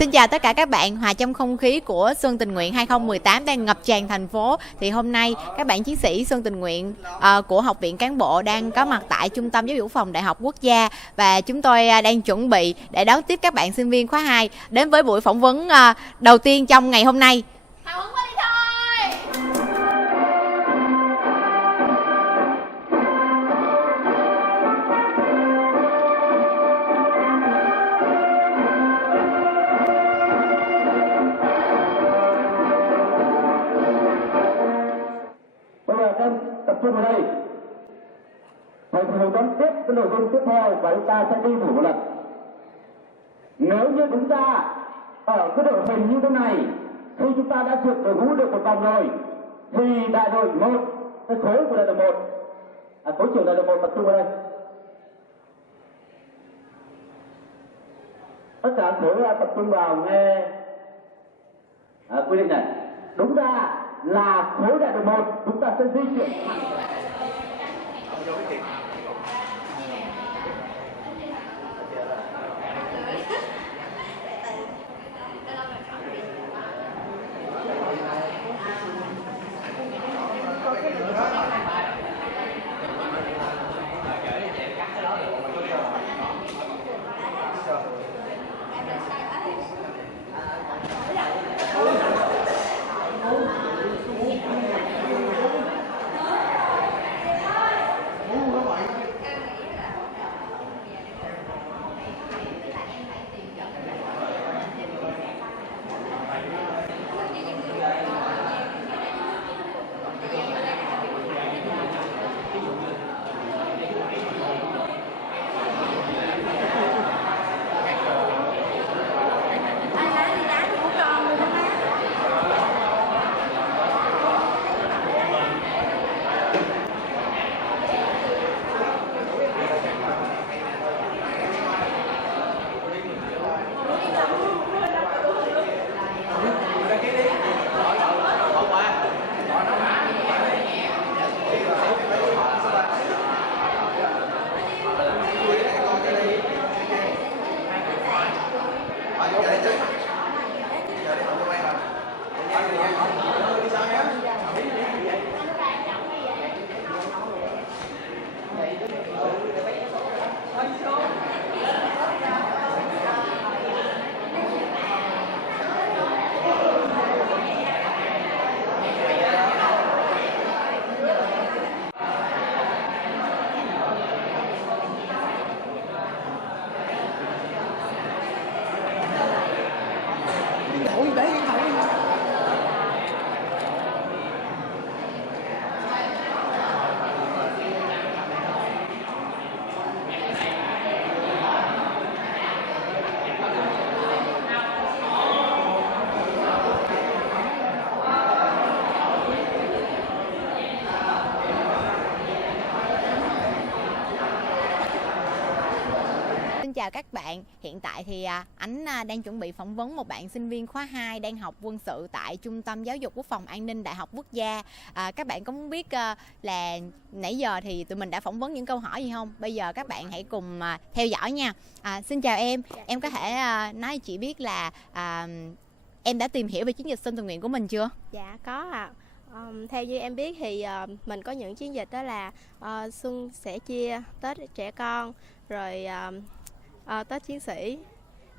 Xin chào tất cả các bạn, hòa trong không khí của Xuân Tình Nguyện 2018 đang ngập tràn thành phố. Thì hôm nay các bạn chiến sĩ Xuân Tình Nguyện của Học viện Cán bộ đang có mặt tại Trung tâm Giáo dục Quốc phòng Đại học Quốc gia. Và chúng tôi đang chuẩn bị để đón tiếp các bạn sinh viên khóa 2 đến với buổi phỏng vấn đầu tiên trong ngày hôm nay. Hào hứng quá đi thôi! Tập trung vào đây. Thầy hướng dẫn tiếp cái nội dung tiếp theo và chúng ta sẽ đi thử một lần. Nếu như chúng ta ở cái đội hình như thế này, khi chúng ta đã trượt đội ngũ được một vòng rồi, thì đại đội 1, cái khối của đại đội 1, khối trưởng đại đội 1 tập trung vào đây. Tất cả khối tập trung vào nghe quy định này. Đúng ra là khối đại đội 1 chúng ta sẽ di chuyển. Xin chào các bạn, hiện tại thì Ánh đang chuẩn bị phỏng vấn một bạn sinh viên khóa 2 đang học quân sự tại Trung tâm Giáo dục Quốc phòng An ninh Đại học Quốc gia. Các bạn có muốn biết là nãy giờ thì tụi mình đã phỏng vấn những câu hỏi gì không? Bây giờ các bạn hãy cùng theo dõi nha. Xin chào em có thể nói chị biết là em đã tìm hiểu về chiến dịch Xuân Tình Nguyện của mình chưa? Dạ có ạ. Theo như em biết thì mình có những chiến dịch đó là Xuân Sẻ Chia, Tết Trẻ Con, rồi Tết Chiến Sĩ,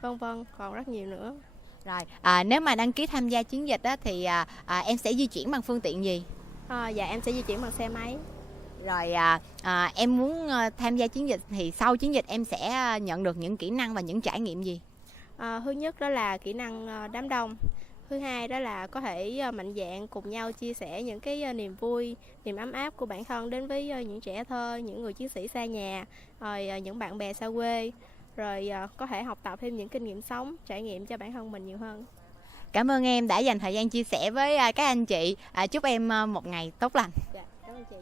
vân vân, còn rất nhiều nữa. Rồi, nếu mà đăng ký tham gia chiến dịch đó, thì em sẽ di chuyển bằng phương tiện gì? Dạ em sẽ di chuyển bằng xe máy. Rồi em muốn tham gia chiến dịch thì sau chiến dịch em sẽ nhận được những kỹ năng và những trải nghiệm gì? Thứ nhất đó là kỹ năng đám đông. Thứ hai đó là có thể mạnh dạn cùng nhau chia sẻ những cái niềm vui, niềm ấm áp của bản thân đến với những trẻ thơ, những người chiến sĩ xa nhà, rồi những bạn bè xa quê. Rồi có thể học tập thêm những kinh nghiệm sống, trải nghiệm cho bản thân mình nhiều hơn. Cảm ơn em đã dành thời gian chia sẻ với các anh chị. Chúc em một ngày tốt lành. Dạ, cảm ơn chị.